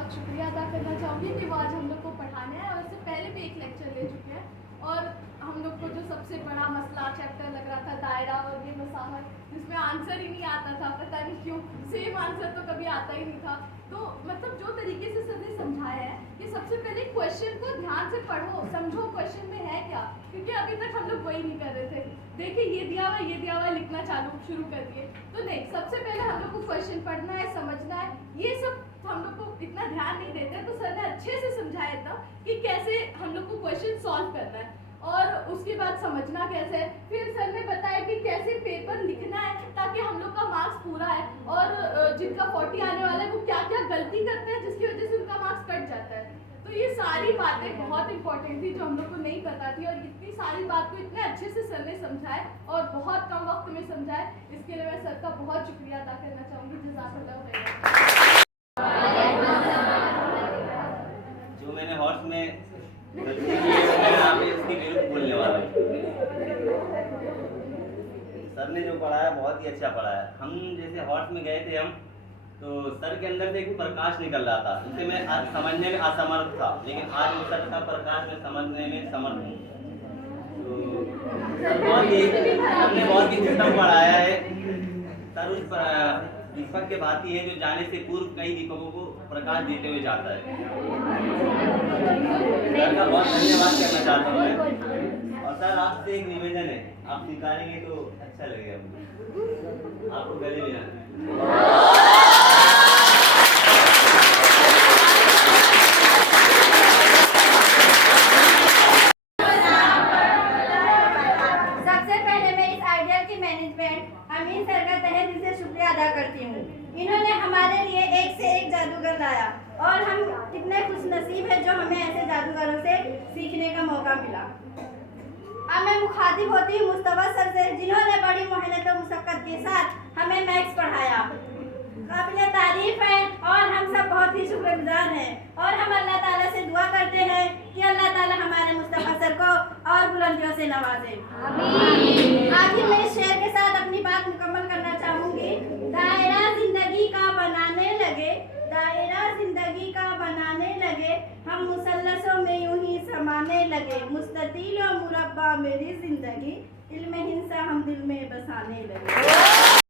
बहुत शुक्रिया अदा करना चाहूँगी कि वो आज हम लोग को पढ़ाने हैं और इससे पहले भी एक लेक्चर ले चुके हैं। और हम लोग को जो सबसे बड़ा मसला चैप्टर लग रहा था दायरा और ये मसाहत, जिसमें आंसर ही नहीं आता था, पता नहीं क्यों, सेम आंसर तो कभी आता ही नहीं था। तो मतलब जो तरीके से सर ने समझाया है कि सबसे पहले क्वेश्चन को ध्यान से पढ़ो, समझो क्वेश्चन में है क्या, क्योंकि अभी तक हम लोग वही नहीं कर रहे थे। देखिए ये दिया हुआ लिखना शुरू कर दिए। तो नहीं, सबसे पहले हम लोग को क्वेश्चन पढ़ना है, समझना है। ये सब हम लोग को इतना ध्यान नहीं देते, तो सर ने अच्छे से समझाया था कि कैसे हम लोग को क्वेश्चन सॉल्व करना है और उसके बाद समझना कैसे है। फिर सर ने बताया कि कैसे पेपर लिखना है ताकि हम लोग का मार्क्स पूरा है, और जिनका 40 आने वाला है वो क्या क्या गलती करते हैं जिसकी वजह से उनका मार्क्स कट जाता है। तो ये सारी बातें बहुत इंपॉर्टेंट थी जो हम लोग को नहीं पता थी, और इतनी सारी बात को इतने अच्छे से सर ने समझाए और बहुत कम वक्त में समझाए। इसके लिए मैं सर का बहुत शुक्रिया अदा करना चाहूँगी। जज़ाकल्लाह खैर। जो मैंने हॉर्स में गलती की है मैं यहाँ पे इसके विरुद्ध बोलने वाला हूँ। सर ने जो पढ़ाया बहुत ही अच्छा पढ़ाया। हम जैसे हॉर्स में गए थे हम, तो सर के अंदर से एक प्रकाश निकल रहा था जिसे मैं आज समझने में असमर्थ था, लेकिन आज उस सर का प्रकाश में समझने में समर्थ हूँ। तो हमने बहुत ही उत्तम पढ़ाया है। सर उस दीपक के भांति है जो जाने से पूर्व कई दीपकों को प्रकाश देते हुए जाता है। सर का बहुत धन्यवाद करना चाहता हूँ मैं। और सर आपसे एक निवेदन है, आप स्वीकारेंगे तो अच्छा लगेगा मुझे। आपको गले मिलाना। अमीन सर का तहे दिल से शुक्रिया अदा करती हूँ। इन्होंने हमारे लिए एक से एक जादूगर लाया और हम कितने खुश नसीब है जो हमें ऐसे जादूगरों से सीखने का मौका मिला। अब मैं मुखातिब होती हूँ मुस्तफा सर से, जिन्होंने बड़ी मेहनत और मुशक्कत के साथ हमें मैथ्स पढ़ाया। काबिल तारीफ है और हम सब बहुत ही शुक्रगुजार हैं, और हम अल्लाह ताला से दुआ करते हैं कि अल्लाह ताला हमारे मुस्तफा सर को और बुलंदियों से नवाजे। आमीन। आखिर में इस शेर के साथ अपनी बात मुकम्मल करना चाहूँगी। दायरा जिंदगी का बनाने लगे, दायरा जिंदगी का बनाने लगे, हम मुसल्लसों में यूं ही समाने लगे। मुस्ततील और मुरब्बा मेरी जिंदगी, इल्म हिंसा हम दिल में बसाने लगे।